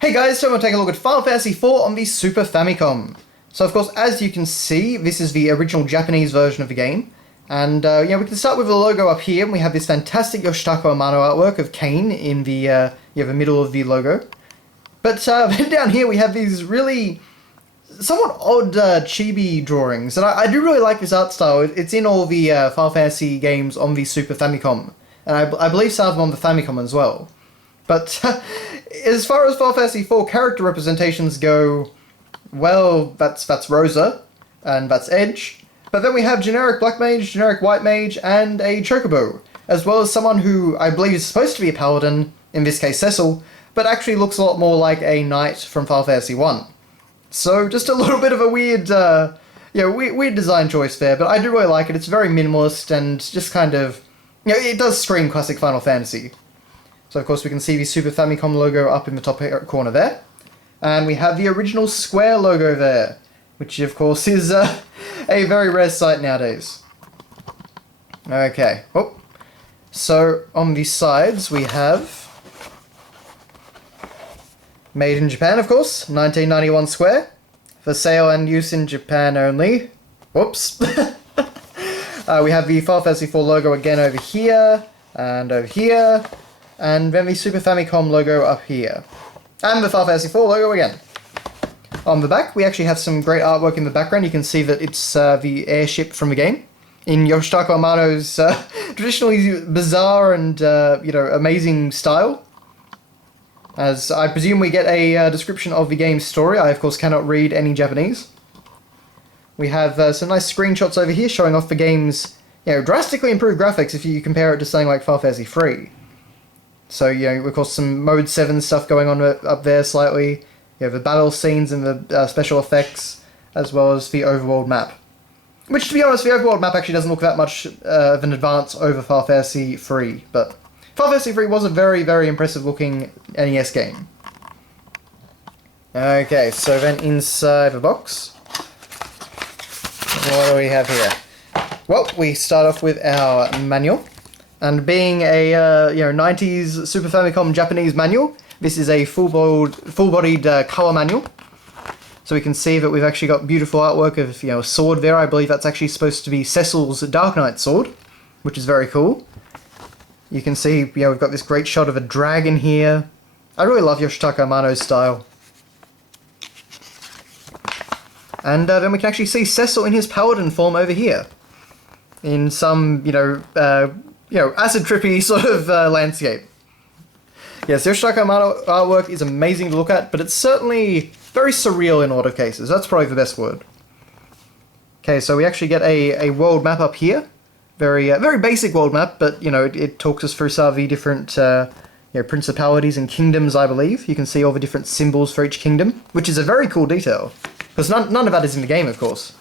Hey guys, so I'm going to take a look at Final Fantasy IV on the Super Famicom. So of course, as you can see, this is the original Japanese version of the game. And we can start with the logo up here, and we have this fantastic Yoshitaka Amano artwork of Kane in the middle of the logo. But then down here we have these really somewhat odd chibi drawings, and I do really like this art style. It's in all the Final Fantasy games on the Super Famicom, and I believe some of them on the Famicom as well. But as far as Final Fantasy IV character representations go, well, that's Rosa, and that's Edge. But then we have generic Black Mage, generic White Mage, and a Chocobo, as well as someone who I believe is supposed to be a Paladin, in this case Cecil, but actually looks a lot more like a Knight from Final Fantasy I. So just a little bit of a weird, weird design choice there, but I do really like it. It's very minimalist and just kind of, it does scream classic Final Fantasy. So of course we can see the Super Famicom logo up in the top corner there. And we have the original Square logo there, which of course is a very rare sight nowadays. Okay, so on the sides we have made in Japan, of course, 1991 Square, for sale and use in Japan only. Whoops. We have the Final Fantasy IV logo again over here, and over here, and then the Super Famicom logo up here. And the Final Fantasy IV logo again. On the back, we actually have some great artwork in the background. You can see that it's the airship from the game, in Yoshitaka Amano's traditionally bizarre and amazing style. As I presume we get a description of the game's story. I, of course, cannot read any Japanese. We have some nice screenshots over here showing off the game's drastically improved graphics if you compare it to something like Final Fantasy III. So, of course, some Mode 7 stuff going on up there slightly. You have the battle scenes and the special effects, as well as the overworld map. Which, to be honest, the overworld map actually doesn't look that much of an advance over Final Fantasy III, but Final Fantasy III was a very, very impressive looking NES game. Okay, so then inside the box, what do we have here? Well, we start off with our manual, and being a 90s Super Famicom Japanese manual, this is a full-bodied colour manual. So we can see that we've actually got beautiful artwork of a sword there. I believe that's actually supposed to be Cecil's Dark Knight sword, which is very cool. You can see, we've got this great shot of a dragon here. I really love Yoshitaka Amano's style. And then we can actually see Cecil in his paladin form over here, in some, acid trippy sort of landscape. Yes, Yoshitaka Amano artwork is amazing to look at, but it's certainly very surreal in a lot of cases. That's probably the best word. Okay, so we actually get a world map up here. Very basic world map, but it talks us through some of the different principalities and kingdoms, I believe. You can see all the different symbols for each kingdom, which is a very cool detail, because none of that is in the game, of course.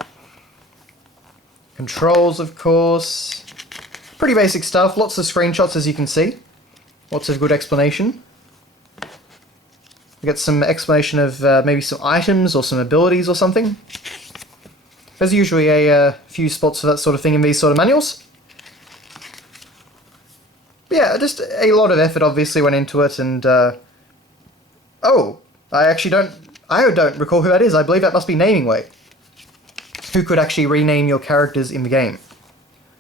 Controls, of course. Pretty basic stuff. Lots of screenshots, as you can see. Lots of good explanation. We get some explanation of maybe some items or some abilities or something. There's usually a few spots for that sort of thing in these sort of manuals. Yeah, just a lot of effort obviously went into it, and I don't recall who that is. I believe that must be Naming Way, who could actually rename your characters in the game.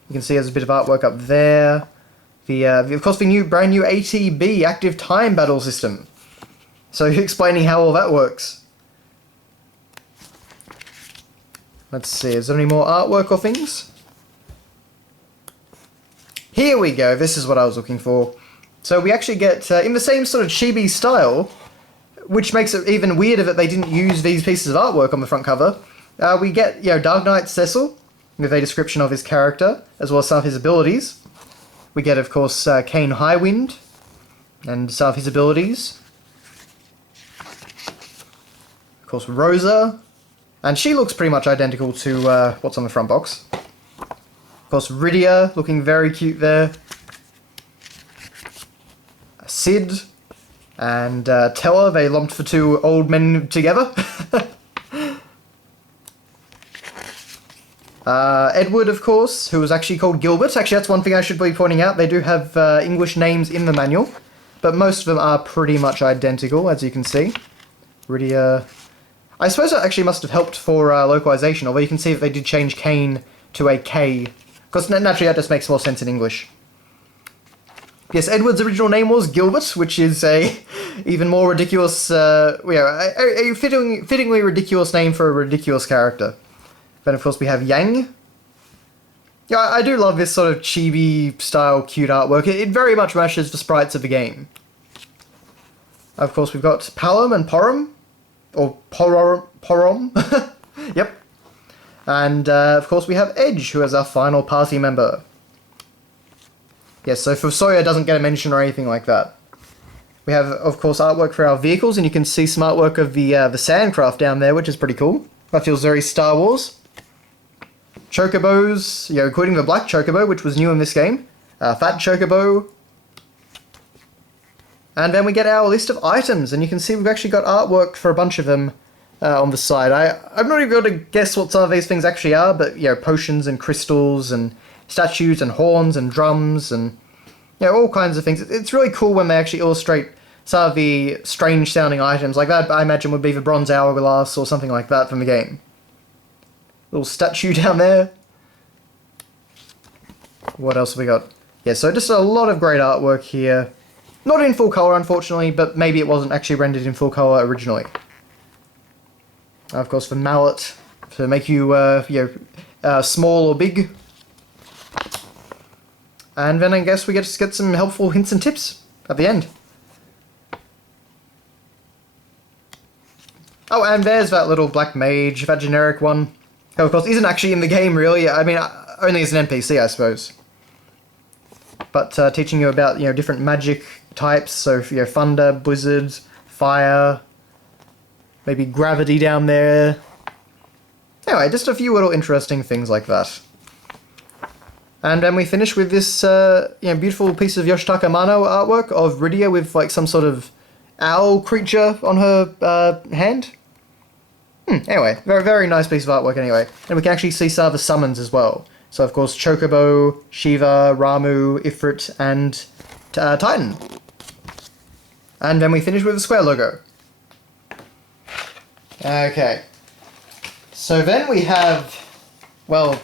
You can see there's a bit of artwork up there. Of course, the brand new ATB, Active Time Battle System. So explaining how all that works. Let's see, is there any more artwork or things? Here we go, this is what I was looking for. So we actually get, in the same sort of chibi style, which makes it even weirder that they didn't use these pieces of artwork on the front cover, we get, Dark Knight Cecil, with a description of his character, as well as some of his abilities. We get, of course, Kane Highwind, and some of his abilities. Of course, Rosa, and she looks pretty much identical to what's on the front box. Of course, Rydia, looking very cute there. Sid, and Teller, they lumped for two old men together. Edward, of course, who was actually called Gilbert. Actually, that's one thing I should be pointing out. They do have English names in the manual. but most of them are pretty much identical, as you can see. Rydia... I suppose it actually must have helped for localization, although you can see that they did change Kane to a K, because naturally that just makes more sense in English. Yes, Edward's original name was Gilbert, which is a even more ridiculous, a fittingly ridiculous name for a ridiculous character. Then of course we have Yang. Yeah, I do love this sort of chibi-style cute artwork. It very much matches the sprites of the game. Of course we've got Palom and Porom. Or Porom. Yep. And of course we have Edge, who is our final party member. Yes, so for Sawyer doesn't get a mention or anything like that. We have, of course, artwork for our vehicles, and you can see some artwork of the Sandcraft down there, which is pretty cool. That feels very Star Wars. Chocobos, including the black Chocobo, which was new in this game. Fat Chocobo. And then we get our list of items, and you can see we've actually got artwork for a bunch of them on the side. I'm not even able to guess what some of these things actually are, but, potions and crystals and statues and horns and drums and, all kinds of things. It's really cool when they actually illustrate some of the strange-sounding items. Like that, I imagine, would be the bronze hourglass or something like that from the game. Little statue down there. What else have we got? Yeah, so just a lot of great artwork here. Not in full colour, unfortunately, but maybe it wasn't actually rendered in full colour originally. Of course, the mallet to make you, small or big. And then I guess we get some helpful hints and tips at the end. Oh, and there's that little black mage, that generic one. Who, of course, isn't actually in the game, really. I mean, only as an NPC, I suppose. But teaching you about, different magic types, so, thunder, blizzard, fire, maybe gravity down there. Anyway, just a few little interesting things like that. And then we finish with this, beautiful piece of Yoshitaka Amano artwork of Rydia with, some sort of owl creature on her hand. Anyway, very, very nice piece of artwork anyway. And we can actually see some of the summons as well. So, of course, Chocobo, Shiva, Ramu, Ifrit, and Titan. And then we finish with the Square logo. Okay. So then we have, well,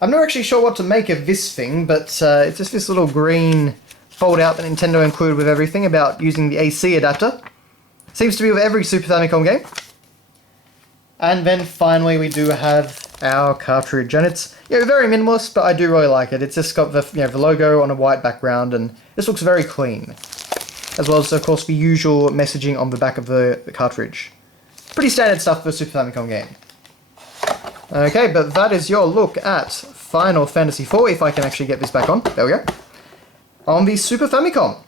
I'm not actually sure what to make of this thing, but it's just this little green fold-out that Nintendo included with everything about using the AC adapter. Seems to be with every Super Famicom game. And then finally we do have our cartridge, and it's very minimalist, but I do really like it. It's just got the the logo on a white background, and this looks very clean, as well as of course the usual messaging on the back of the cartridge. Pretty standard stuff for a Super Famicom game. Okay, but that is your look at Final Fantasy IV. If I can actually get this back on, there we go. On the Super Famicom.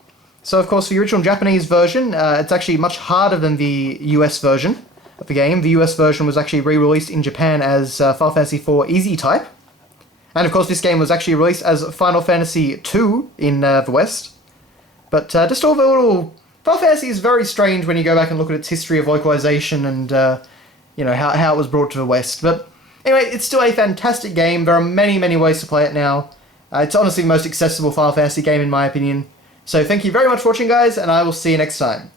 So of course the original Japanese version, it's actually much harder than the US version of the game. The US version was actually re-released in Japan as Final Fantasy IV Easy Type. And of course this game was actually released as Final Fantasy II in the West. But just all the little... Final Fantasy is very strange when you go back and look at its history of localization and, how it was brought to the West. But anyway, it's still a fantastic game. There are many, many ways to play it now. It's honestly the most accessible Final Fantasy game in my opinion. So thank you very much for watching, guys, and I will see you next time.